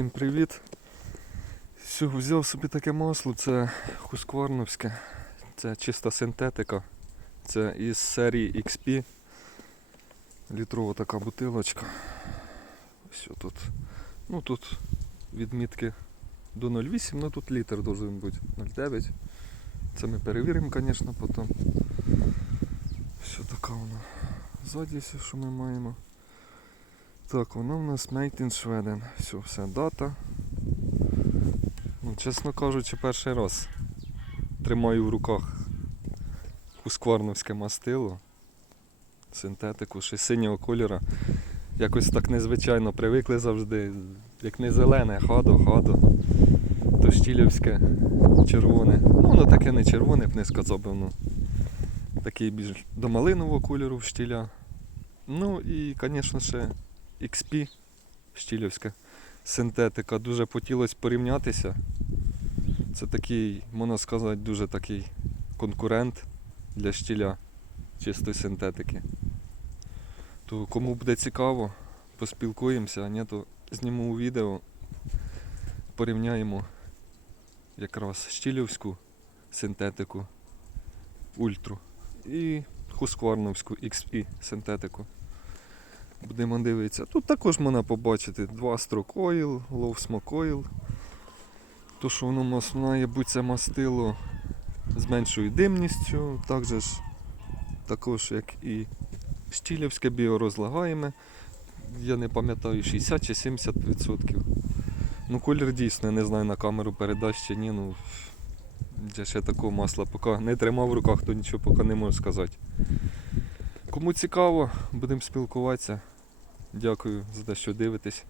Всім привіт! Сьогодні взяв собі таке масло, це хускварновське, це чиста синтетика. Це із серії XP. Літрова така бутилочка. Ось тут. Ну тут відмітки до 0,8, ну тут літр должен бути 0,9. Це ми перевіримо, звісно, потім. Що така вона. Ззаді, що ми маємо. Так, вона в нас Made in Sweden. Все, все, дата. Ну, чесно кажучи, перший раз тримаю в руках хускварновське мастило. Синтетику, ще синього кольора. Якось так незвичайно привикли завжди. Як не зелене, хадо, хадо. То щілівське червоне. Ну, воно таке не червоне, б не сказав ну. Такий більш до малинового кольору в штіля. Ну і, звісно, ще XP щілівська синтетика. Дуже хотілося порівнятися. Це такий, можна сказати, дуже такий конкурент для щіля чистої синтетики. То кому буде цікаво, поспілкуємося, а ні, то зніму відео, порівняємо якраз щілівську синтетику ультру і хускварновську XP синтетику. Будемо дивитися. Тут також можна побачити два строк oil, low smoke oil. То, що воно має бути мастило з меншою димністю, так же ж, також як і штілівське біорозлагаєме. Я не пам'ятаю 60 чи 70%. Ну, колір дійсно, я не знаю на камеру передасть чи ні. Ну, я ще такого масла поки не тримав в руках, то нічого поки не можу сказати. Кому цікаво, будемо спілкуватися. Дякую за те, що дивитесь.